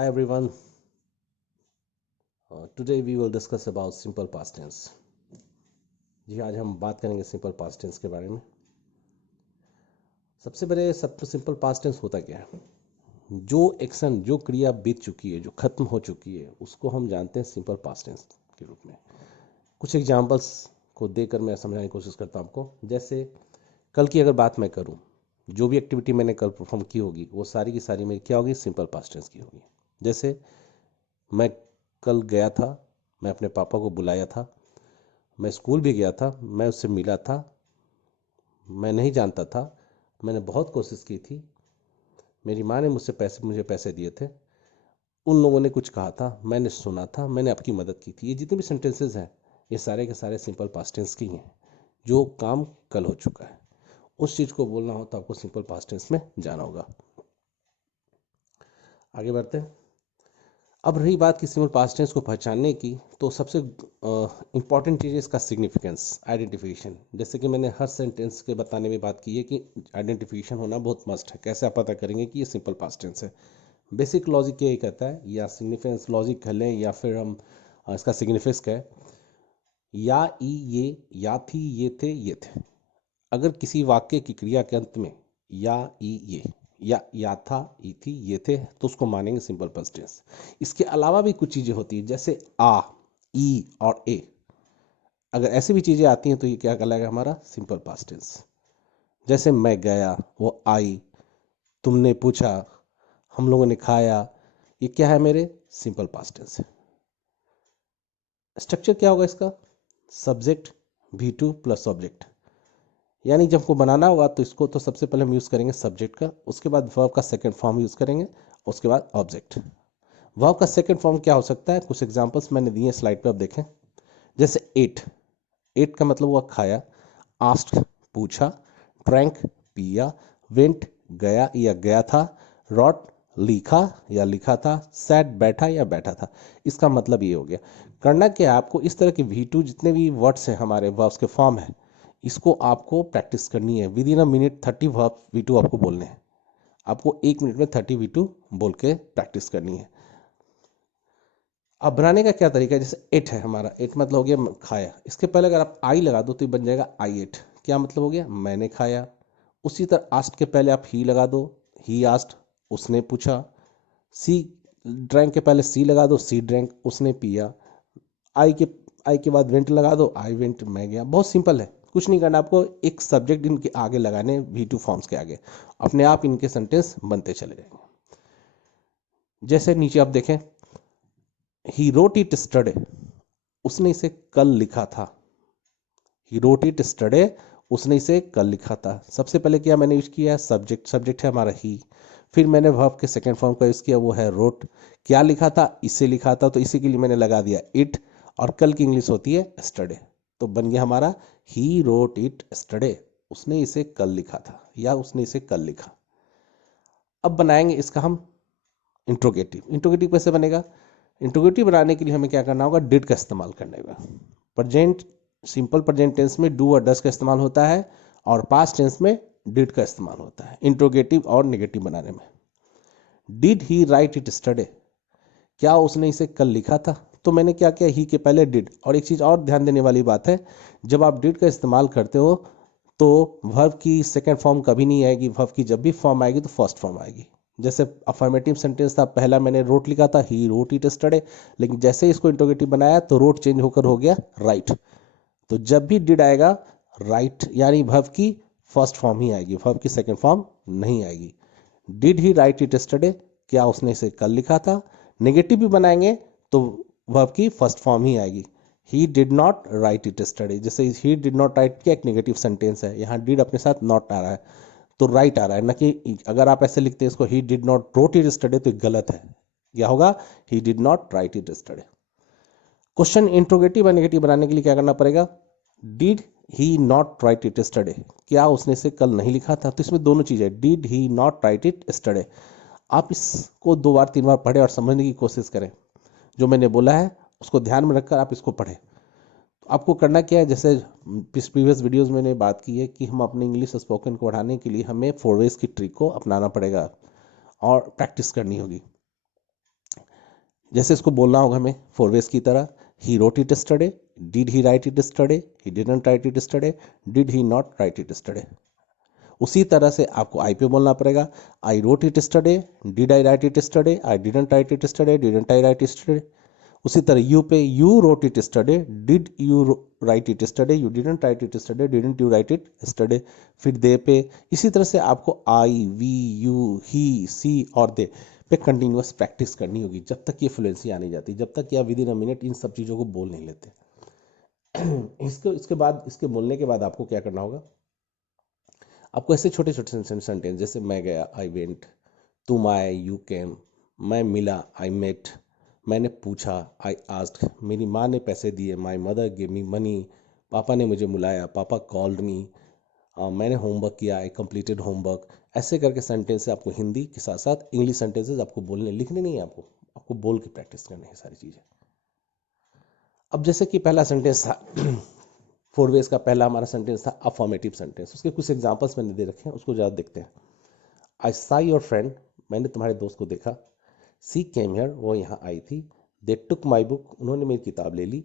Hi everyone. Today we will discuss about simple past tense. जी आज हम बात करेंगे सिंपल पास्ट टेंस के बारे में। सबसे पहले सिंपल पास्ट टेंस होता क्या है? जो एक्शन, जो क्रिया बीत चुकी है, जो खत्म हो चुकी है, उसको हम जानते हैं सिंपल पास्ट टेंस के रूप में। कुछ एग्जांपल्स को देकर मैं समझाने की कोशिश करता हूँ आपको। जैसे कल की अगर बात मैं करूँ, जो भी एक्टिविटी मैंने कल परफॉर्म की होगी वो सारी की सारी मेरी क्या होगी? सिंपल पास्ट टेंस की होगी। जैसे मैं कल गया था, मैं अपने पापा को बुलाया था, मैं स्कूल भी गया था, मैं उससे मिला था, मैं नहीं जानता था, मैंने बहुत कोशिश की थी, मेरी माँ ने मुझे पैसे दिए थे, उन लोगों ने कुछ कहा था, मैंने सुना था, मैंने आपकी मदद की थी। ये जितने भी सेंटेंसेस हैं ये सारे के सारे सिंपल पास्ट टेंस की हैं। जो काम कल हो चुका है उस चीज़ को बोलना हो तो आपको सिंपल पास्ट टेंस में जाना होगा। आगे बढ़ते हैं। अब रही बात कि सिंपल पास्ट टेंस को पहचानने की, तो सबसे इम्पॉर्टेंट चीज़ है इसका सिग्निफिकेंस, आइडेंटिफिकेशन। जैसे कि मैंने हर सेंटेंस के बताने में बात की है कि आइडेंटिफिकेशन होना बहुत मस्ट है। कैसे आप पता करेंगे कि ये सिंपल पास्ट टेंस है? बेसिक लॉजिक यही कहता है, या सिग्निफिकेंस लॉजिक कह लें, या फिर हम इसका सिग्निफिकेंस कहें, या ई ये, या थी ये थे ये थे। अगर किसी वाक्य की क्रिया के अंत में या ई ये, या था ई थी ये थे, तो उसको मानेंगे सिंपल पास्ट टेंस। इसके अलावा भी कुछ चीज़ें होती है, जैसे आ, ई और ए। अगर ऐसी भी चीज़ें आती हैं तो ये क्या कहलाएगा? हमारा सिंपल पास्ट टेंस। जैसे मैं गया, वो आई, तुमने पूछा, हम लोगों ने खाया, ये क्या है? मेरे सिंपल पास्ट टेंस है। स्ट्रक्चर क्या होगा इसका? Subject V2 plus object. यानी जब को बनाना होगा तो इसको तो सबसे पहले हम यूज़ करेंगे सब्जेक्ट का, उसके बाद वर्ब का सेकंड फॉर्म यूज़ करेंगे, उसके बाद ऑब्जेक्ट। वर्ब का सेकंड फॉर्म क्या हो सकता है? कुछ एग्जांपल्स मैंने दिए स्लाइड पे, आप देखें। जैसे एट, एट का मतलब हुआ खाया, आस्क्ड पूछा, ड्रैंक पिया, वेंट गया या गया था, रॉट लिखा या लिखा था, सैट बैठा या बैठा था। इसका मतलब ये हो गया। करना क्या है आपको? इस तरह के V2 जितने भी वर्ड्स हैं, हमारे वर्ब्स के फॉर्म है, इसको आपको प्रैक्टिस करनी है। With in a minute 30 verb V2 आपको बोलने हैं। आपको 1 मिनट में 30 V2 बोल के प्रैक्टिस करनी है। अब बनाने का क्या तरीका है? जैसे एट है हमारा, एट मतलब हो गया खाया, इसके पहले अगर आप आई लगा दो तो ये बन जाएगा आई एट। क्या मतलब हो गया? मैंने खाया। उसी तरह आस्ट के पहले आप ही लगा दो, ही आस्ट, उसने पूछा। सी ड्रैंक के पहले सी लगा दो, सी ड्रैंक, उसने पिया। आई के आई के बाद वेंट लगा दो, आई वेंट, मैं गया। बहुत सिंपल है, कुछ नहीं करना आपको। एक सब्जेक्ट इनके आगे लगाने, V2 फॉर्म्स के आगे, अपने आप इनके सेंटेंस बनते चले जाएंगे। जैसे नीचे आप देखें, ही रोट इट स्टडे, उसने इसे कल लिखा था। ही रोट इट स्टडे, उसने इसे कल लिखा था। सबसे पहले क्या मैंने यूज किया है? सब्जेक्ट, सब्जेक्ट है हमारा ही। फिर मैंने वर्ब के सेकंड फॉर्म का यूज किया, वो है रोट। क्या लिखा था? इसे लिखा था, तो इसी के लिए मैंने लगा दिया इट, और कल की इंग्लिश होती है स्टडे, तो बन गया हमारा ही रोट इट स्टडे, उसने इसे कल लिखा था या उसने इसे कल लिखा। अब बनाएंगे इसका हम इंट्रोगेटिव। इंट्रोगेटिव कैसे बनेगा? इंट्रोगेटिव बनाने के लिए हमें क्या करना होगा? डिड का इस्तेमाल करना होगा। प्रेजेंट, सिंपल प्रेजेंट टेंस में डू और डस का इस्तेमाल होता है, और पास्ट टेंस में डिड का इस्तेमाल होता है इंट्रोगेटिव और नेगेटिव बनाने में। डिड ही राइट इट स्टडे, क्या उसने इसे कल लिखा था? तो मैंने क्या किया? ही के पहले डिड। और एक चीज़ और ध्यान देने वाली बात है, जब आप डिड का इस्तेमाल करते हो तो वर्ब की सेकंड फॉर्म कभी नहीं आएगी। वर्ब की जब भी फॉर्म आएगी तो फर्स्ट फॉर्म आएगी। जैसे अफर्मेटिव सेंटेंस था, पहला मैंने रोट लिखा था, ही रोट इट स्टडे, लेकिन जैसे ही इसको इंट्रोगेटिव बनाया तो रोट चेंज होकर हो गया राइट। तो जब भी डिड आएगा, राइट यानी वर्ब की फर्स्ट फॉर्म ही आएगी, वर्ब की सेकंड फॉर्म नहीं आएगी। डिड ही राइट इट स्टडे, क्या उसने इसे कल लिखा था? नेगेटिव भी बनाएंगे तो वर्ब की फर्स्ट फॉर्म ही आएगी। He did not right it स्टडे, जैसे ही डिड नॉट राइट क्या एक नेगेटिव सेंटेंस है, यहाँ डिड अपने साथ नॉट आ रहा है तो राइट आ रहा है, ना कि अगर आप ऐसे लिखते हैं इसको he did not wrote it स्टडे तो गलत है। क्या होगा? He did not right it स्टडे। Question interrogative और नेगेटिव बनाने के लिए क्या करना पड़ेगा? Did he not right it स्टडे, क्या उसने इसे कल नहीं लिखा था? तो इसमें दोनों चीज़ है, did he not right it स्टडे। आप इसको 2 बार 3 बार पढ़ें और समझने की कोशिश करें। जो मैंने बोला है उसको ध्यान में रखकर आप इसको पढ़ें। तो आपको करना क्या है? जैसे प्रीवियस वीडियोस में मैंने बात की है कि हम अपने इंग्लिश स्पोकन को बढ़ाने के लिए हमें 4 वेज की ट्रिक को अपनाना पड़ेगा और प्रैक्टिस करनी होगी। जैसे इसको बोलना होगा हमें फोर वेज की तरह, he wrote it स्टडे, did he right it स्टडे, he didn't right it स्टडे, did he not right it स्टडे। उसी तरह से आपको आई पे बोलना पड़ेगा, I wrote it स्टडे, did I right it स्टडे, I didn't right it स्टडे, didn't I right it स्टडे। उसी तरह you पे, you wrote it स्टडे, did you right it स्टडे, you didn't right it स्टडे, didn't you right it स्टडे। फिर दे पे, इसी तरह से आपको आई, we, you, ही, सी और दे पे कंटिन्यूअस प्रैक्टिस करनी होगी जब तक ये फ्लुएंसी आने जाती, जब तक कि आप with in a minute in सब चीज़ों को बोल नहीं लेते। इसके बाद, इसके बोलने के बाद आपको क्या करना होगा, आपको ऐसे छोटे छोटे सेंटेंस, जैसे मैं गया, आई वेंट, तुम आए, यू केम, मैं मिला, आई मेट, मैंने पूछा, आई आस्क्ड, मेरी माँ ने पैसे दिए, my mother give me money, पापा ने मुझे बुलाया, पापा कॉल्ड मी, मैंने होमवर्क किया, आई कंप्लीटेड होमवर्क। ऐसे करके सेंटेंस से आपको हिंदी के साथ साथ इंग्लिश सेंटेंसेस आपको बोलने लिखने नहीं है, आपको आपको बोल के प्रैक्टिस करनी है सारी चीज़ें। अब जैसे कि पहला सेंटेंस था फोर वेज का पहला हमारा सेंटेंस था अफर्मेटिव सेंटेंस, उसके कुछ एग्जांपल्स मैंने दे रखे हैं, उसको ज़्यादा देखते हैं। आई सा योर फ्रेंड, मैंने तुम्हारे दोस्त को देखा। सी केम हियर, वो यहाँ आई थी। दे टुक माई बुक, उन्होंने मेरी किताब ले ली।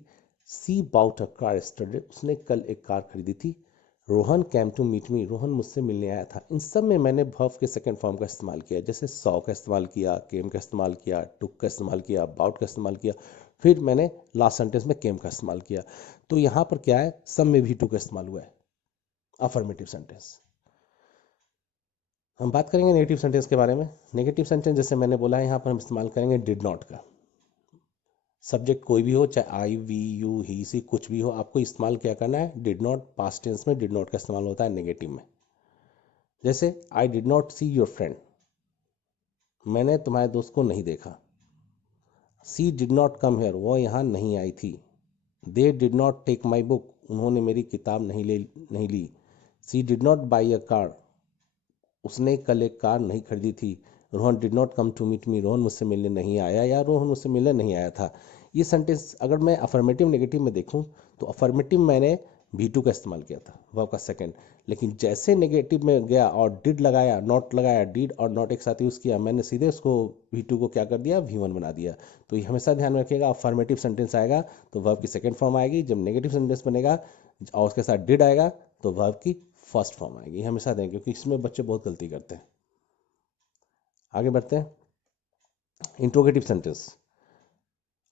She bought a car yesterday, उसने कल एक कार खरीदी थी। Rohan came to meet me, Rohan मुझसे मिलने आया था। इन सब में मैंने वर्ब के सेकंड फॉर्म का इस्तेमाल किया, जैसे सॉ का इस्तेमाल किया, केम का इस्तेमाल किया, टुक का इस्तेमाल किया, बाउट का इस्तेमाल किया, फिर मैंने लास्ट सेंटेंस में केम का इस्तेमाल किया। तो यहाँ पर क्या है, सब में भी टू का इस्तेमाल हुआ है, अफर्मेटिव सेंटेंस। हम बात करेंगे नेगेटिव सेंटेंस के बारे में। नेगेटिव सेंटेंस जैसे मैंने बोला है, यहाँ पर हम इस्तेमाल करेंगे डिड नॉट का। सब्जेक्ट कोई भी हो, चाहे आई, वी, यू, ही, सी, कुछ भी हो, आपको इस्तेमाल क्या करना है, डिड नॉट। पास्ट टेंस में डिड नॉट का इस्तेमाल होता है नेगेटिव में। जैसे I did not see your friend, मैंने तुम्हारे दोस्त को नहीं देखा। She did not come here, वो यहाँ नहीं आई थी। They did not take my book, उन्होंने मेरी किताब नहीं ली। She did not buy a car, उसने कल एक कार नहीं खरीदी थी। Rohan did not come to meet me, Rohan मुझसे मिलने नहीं आया, या रोहन मुझसे मिलने नहीं आया था। ये सेंटेंस अगर मैं अफर्मेटिव नेगेटिव में देखूं, तो अफर्मेटिव मैंने भी टू का इस्तेमाल किया था, वर्ब का सेकंड। लेकिन जैसे नेगेटिव में गया और डिड लगाया, नॉट लगाया, डिड और नॉट एक साथ यूज़ किया, मैंने सीधे उसको भी टू को क्या कर दिया, V1 बना दिया। तो ये हमेशा ध्यान में रखिएगा, अफर्मेटिव सेंटेंस आएगा तो वर्ब की सेकंड फॉर्म आएगी, जब नेगेटिव सेंटेंस बनेगा और उसके साथ डिड आएगा तो वर्ब की फर्स्ट फॉर्म आएगी। हमेशा दें, क्योंकि इसमें बच्चे बहुत गलती करते हैं। आगे बढ़ते हैं, इंट्रोगेटिव सेंटेंस।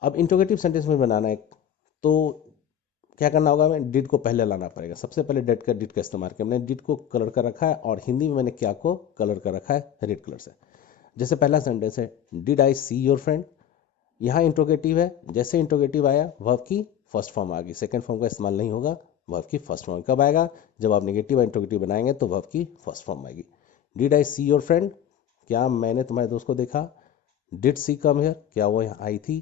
अब इंट्रोगेटिव सेंटेंस में बनाना है तो क्या करना होगा, हमें डिड को पहले लाना पड़ेगा। सबसे पहले डिड का इस्तेमाल किया, मैंने डिड को कलर कर रखा है और हिंदी में मैंने क्या को कलर कर रखा है, रेड कलर से। जैसे पहला सेंटेंस है, did I see your friend, यहाँ इंट्रोगेटिव है, जैसे इंट्रोगेटिव आया वर्ब की फर्स्ट फॉर्म आ गई, सेकंड फॉर्म का इस्तेमाल नहीं होगा, वर्ब की फर्स्ट फॉर्म कब आएगा, जब आप नेगेटिव और इंट्रोगेटिव बनाएंगे तो वर्ब की फर्स्ट फॉर्म आएगी। Did I see your friend, क्या मैंने तुम्हारे दोस्त को देखा। डिड सी कम हियर, क्या वो यहाँ आई थी।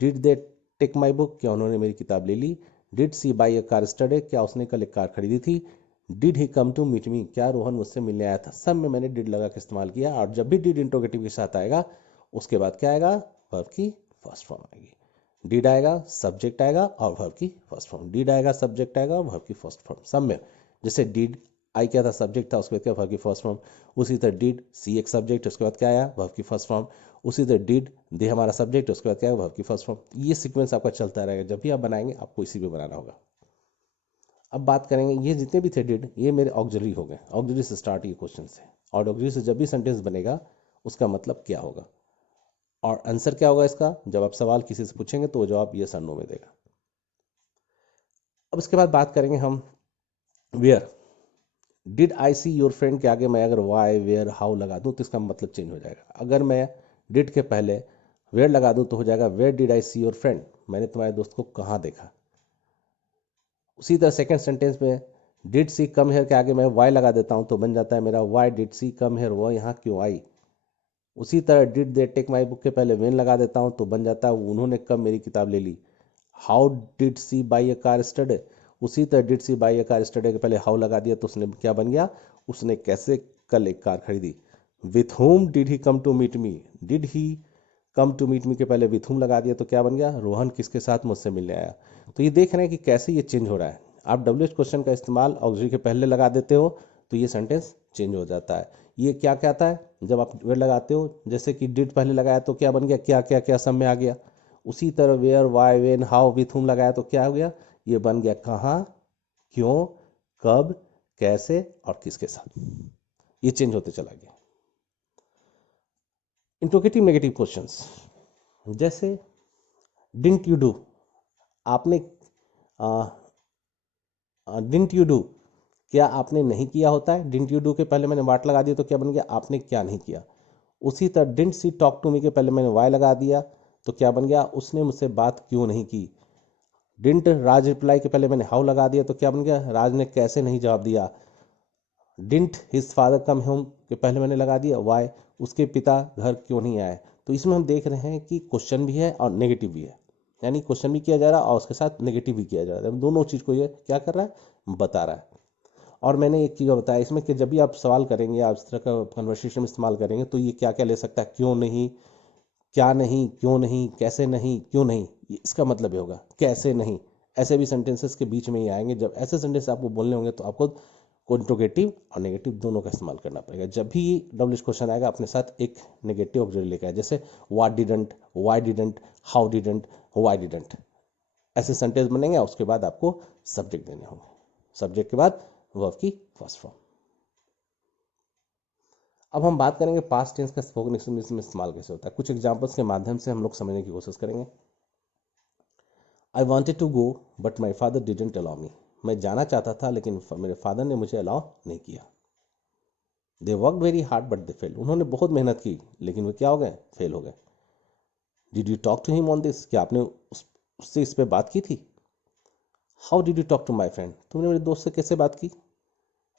Did they take my book, क्या उन्होंने मेरी किताब ले ली। Did she buy a car yesterday, क्या उसने कल एक कार खरीदी थी। Did he come to meet me, क्या रोहन मुझसे मिलने आया था। सब में मैंने डिड लगा के इस्तेमाल किया, और जब भी डिड इंट्रोगेटिव के साथ आएगा उसके बाद क्या आएगा, वर्ब की फर्स्ट फॉर्म आएगी। डिड आएगा, सब्जेक्ट आएगा और वर्ब की फर्स्ट फॉर्म, डिड आएगा, सब्जेक्ट आएगा और वर्ब की फर्स्ट फॉर्म सब में। जैसे डिड आई क्या था, सब्जेक्ट था, उसके बाद क्या, वर्ब की फर्स्ट फॉर्म। उसी तरह डिड सी एक सब्जेक्ट, उसके बाद क्या आया, वर्ब की फर्स्ट फॉर्म। उसी तरह डिड दे हमारा सब्जेक्ट, उसके बाद क्या है, वर्ब की फर्स्ट फॉर्म। ये सीक्वेंस आपका चलता रहेगा, जब भी आप बनाएंगे आपको इसी पे बनाना होगा। अब बात करेंगे, ये जितने भी थे डिड, ये मेरे ऑक्सिलरी हो गए, ऑक्सिलरी से स्टार्ट ये क्वेश्चन से। और ऑक्सिलरी से जब भी सेंटेंस बनेगा उसका मतलब क्या होगा और आंसर क्या होगा इसका, जब आप सवाल किसी से पूछेंगे तो वो जवाब यस और नो में देगा। अब इसके बाद बात करेंगे हम where. Did I see your friend के आगे मैं अगर वाई, वेयर, हाउ लगा दूं तो इसका मतलब चेंज हो जाएगा। अगर मैं डिड के पहले वेयर लगा दूं तो हो जाएगा where did I see your friend, मैंने तुम्हारे दोस्त को कहाँ देखा। उसी तरह सेकंड सेंटेंस में डिड सी कम हेयर के आगे मैं वाई लगा देता हूं तो बन जाता है मेरा why did she come here, वो यहाँ क्यों आई। उसी तरह did they take my book के पहले वेन लगा देता हूं तो बन जाता है उन्होंने कब मेरी किताब ले ली। How did she buy a car yesterday, उसी तरह did she buy a car yesterday के पहले हाउ लगा दिया तो उसने क्या बन गया, उसने कैसे कल एक कार खरीदी। With whom did he come to meet me, did he come to meet me के पहले विथ होम लगा दिया तो क्या बन गया, रोहन किसके साथ मुझसे मिलने आया। तो ये देख रहे हैं कि कैसे ये चेंज हो रहा है। आप WH क्वेश्चन का इस्तेमाल ऑक्सिलरी के पहले लगा देते हो तो ये सेंटेंस चेंज हो जाता है। ये क्या कहता है, जब आप वर्ड लगाते हो, जैसे कि डिड पहले लगाया तो क्या बन गया, क्या क्या क्या सब में आ गया। उसी तरह where, why, when, how, with whom लगाया तो क्या हो गया, ये बन गया कहाँ, क्यों, कब, कैसे और किसके साथ। ये चेंज होते चला गया। इंट्रोगेटिव नेगेटिव क्वेश्चंस, जैसे डिडंट यू डू, आपने डिडंट यू डू, क्या आपने नहीं किया होता है। डिडंट यू डू के पहले मैंने वाट लगा दिया तो क्या बन गया, आपने क्या नहीं किया। उसी तरह didn't she talk to me के पहले मैंने वाई लगा दिया तो क्या बन गया, उसने मुझसे बात क्यों नहीं की। डिडंट राज रिप्लाई के पहले मैंने हाउ लगा दिया तो क्या बन गया, राज ने कैसे नहीं जवाब दिया। Didn't his father come home के पहले मैंने लगा दिया वाई, उसके पिता घर क्यों नहीं आए। तो इसमें हम देख रहे हैं कि क्वेश्चन भी है और नेगेटिव भी है, यानी क्वेश्चन भी किया जा रहा है और उसके साथ नेगेटिव भी किया जा रहा है, दोनों चीज़ को ये क्या कर रहा है, बता रहा है। और मैंने एक चीज़ बताया इसमें कि जब भी आप सवाल करेंगे, आप इस तरह का कन्वर्सेशन में इस्तेमाल करेंगे तो ये क्या क्या ले सकता है, क्यों नहीं, क्या नहीं, क्यों नहीं, कैसे नहीं, क्यों नहीं, ये इसका मतलब ये होगा कैसे नहीं। ऐसे भी सेंटेंसेस के बीच में ही आएंगे, जब ऐसे सेंटेंस आपको बोलने होंगे तो आपको इंट्रोगेटिव और नेगेटिव दोनों का इस्तेमाल करना पड़ेगा। जब भी डब्ल्यूएच क्वेश्चन आएगा अपने साथ एक नेगेटिव ऑब्जेक्ट लेकर आए, जैसे what didn't, why didn't, how didn't, why didn't, ऐसे सेंटेंस बनेंगे। उसके बाद आपको सब्जेक्ट देने होंगे, सब्जेक्ट के बाद वर्ब की फर्स्ट फॉर्म। अब हम बात करेंगे पास्ट टेंस का स्पोकन इंग्लिश में इस्तेमाल कैसे होता है। कुछ एग्जांपल्स के माध्यम से हम लोग समझने की कोशिश करेंगे। I wanted to go but my father didn't allow me, मैं जाना चाहता था लेकिन मेरे फादर ने मुझे अलाउ नहीं किया। They work very hard but they fail, उन्होंने बहुत मेहनत की लेकिन वे क्या हो गए, फेल हो गए। Did you talk to him on this, क्या आपने उससे इस पे बात की थी। How did you talk to my friend, तुमने मेरे दोस्त से कैसे बात की।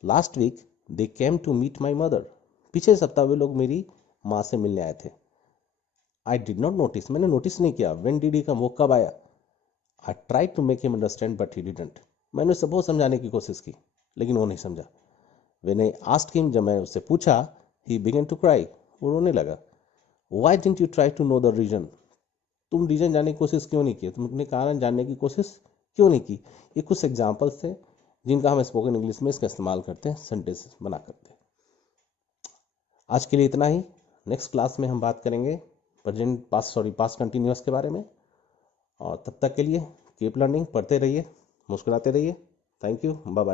Last week they came to meet my mother, पिछले सप्ताह वे लोग मेरी माँ से मिलने आए थे। आई डिड नॉट नोटिस, मैंने नोटिस नहीं किया। व्हेन डिड ही कम, वो कब आया। I try to make him understand but he didn't, मैंने उसे बहुत समझाने की कोशिश की लेकिन वो नहीं समझा। व्हेन आई आस्क्ड हिम, जब मैं उससे पूछा, ही बिगन टू क्राई, वो रोने लगा। Why didn't you try to know the reason, तुम रीजन जानने की कोशिश क्यों नहीं की, तुमने कारण जानने की कोशिश क्यों नहीं की। ये कुछ एग्जाम्पल्स थे जिनका हम स्पोकन इंग्लिश में इसका इस्तेमाल करते हैं सेंटेंस बना करते हैं। आज के लिए इतना ही। नेक्स्ट क्लास में हम बात करेंगे पास्ट कंटिन्यूअस के बारे में। और तब तक के लिए कीप लर्निंग, पढ़ते रहिए, मुस्कुराते रहिए। Thank you, bye bye.